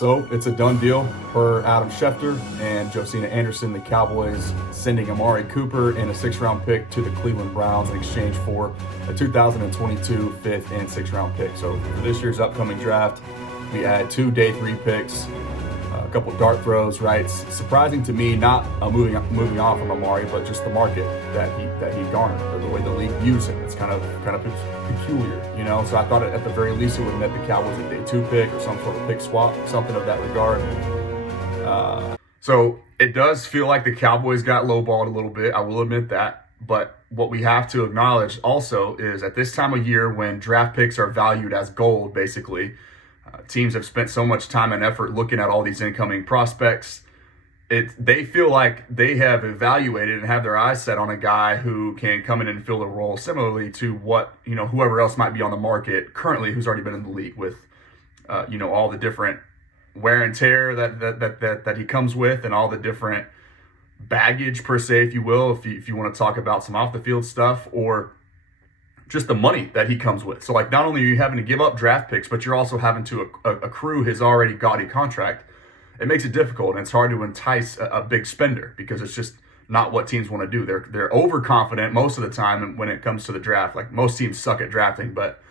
So it's a done deal for Adam Schefter and Josina Anderson. The Cowboys sending Amari Cooper and a 6th-round pick to the Cleveland Browns in exchange for a 2022 5th and 6th-round pick. So for this year's upcoming draft, we add 2 day 3 picks, a couple dart throws. Right, it's surprising to me, not moving on from Amari, but just the market that he garnered, or the way the league views him. It's kind of peculiar, you know. So I thought at the very least it would net the Cowboys a day 2 pick or some sort of pick swap, something of that regard. So it does feel like the Cowboys got lowballed a little bit. I will admit that. But what we have to acknowledge also is at this time of year, when draft picks are valued as gold, basically, teams have spent so much time and effort looking at all these incoming prospects. They feel like they have evaluated and have their eyes set on a guy who can come in and fill a role similarly to what, you know, whoever else might be on the market currently who's already been in the league with, you know, all the different wear and tear that he comes with, and all the different baggage, per se, if you will, if you want to talk about some off the field stuff, or just the money that he comes with. So, like, not only are you having to give up draft picks, but you're also having to accrue his already gaudy contract. It makes it difficult, and it's hard to entice a big spender because it's just not what teams want to do. They're overconfident most of the time when it comes to the draft. Like, most teams suck at drafting, but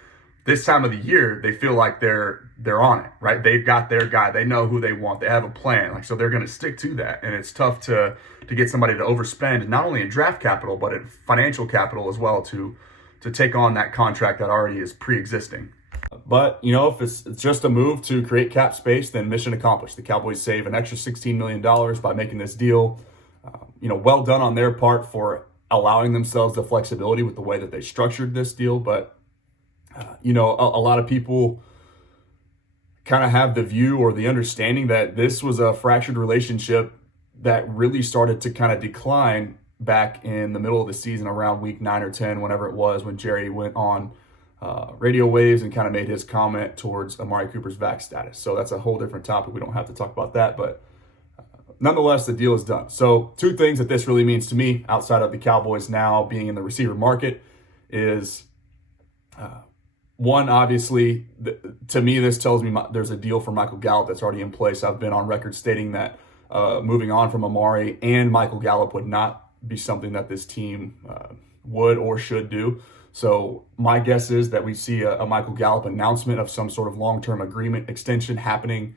this time of the year, they feel like they're on it, right? They've got their guy. They know who they want. They have a plan. Like, so they're going to stick to that. And it's tough to get somebody to overspend, not only in draft capital, but in financial capital as well, to take on that contract that already is pre-existing. But, you know, if it's just a move to create cap space, then mission accomplished. The Cowboys save an extra $16 million by making this deal. You know, well done on their part for allowing themselves the flexibility with the way that they structured this deal. But, you know, a lot of people kind of have the view or the understanding that this was a fractured relationship that really started to kind of decline back in the middle of the season, around week 9 or 10, whenever it was, when Jerry went on radio waves and kind of made his comment towards Amari Cooper's vax status. So that's a whole different topic. We don't have to talk about that, but nonetheless, the deal is done. So 2 things that this really means to me, outside of the Cowboys now being in the receiver market, is one, obviously, to me, this tells me there's a deal for Michael Gallup that's already in place. I've been on record stating that moving on from Amari and Michael Gallup would not be something that this team would or should do. So my guess is that we see a Michael Gallup announcement of some sort of long-term agreement extension happening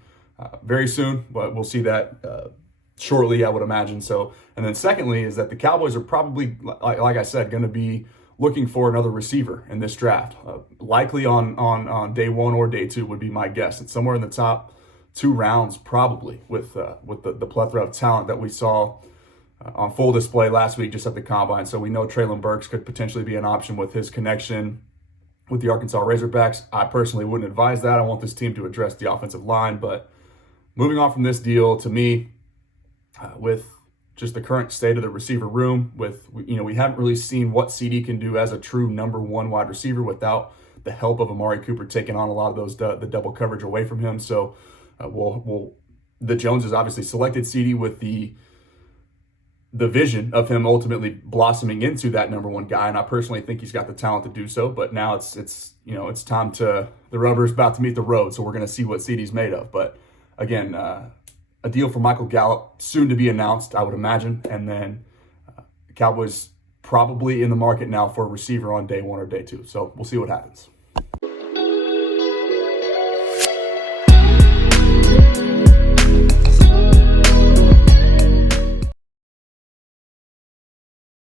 very soon, but we'll see that shortly, I would imagine. So, and then secondly is that the Cowboys are probably, like I said, going to be looking for another receiver in this draft, likely on day 1 or day 2 would be my guess. It's somewhere in the top 2 rounds, probably, with the plethora of talent that we saw on full display last week just at the Combine. So we know Treylon Burks could potentially be an option with his connection with the Arkansas Razorbacks. I personally wouldn't advise that. I want this team to address the offensive line. But moving on from this deal, to me, with just the current state of the receiver room, we haven't really seen what CD can do as a true number 1 wide receiver without the help of Amari Cooper taking on a lot of those the double coverage away from him. So the Joneses obviously selected CD with the vision of him ultimately blossoming into that number 1 guy, and I personally think he's got the talent to do so. But now it's time to, the rubber's about to meet the road, so we're going to see what CD's made of. But again, a deal for Michael Gallup soon to be announced, I would imagine, and then the Cowboys probably in the market now for a receiver on day 1 or day 2. So we'll see what happens.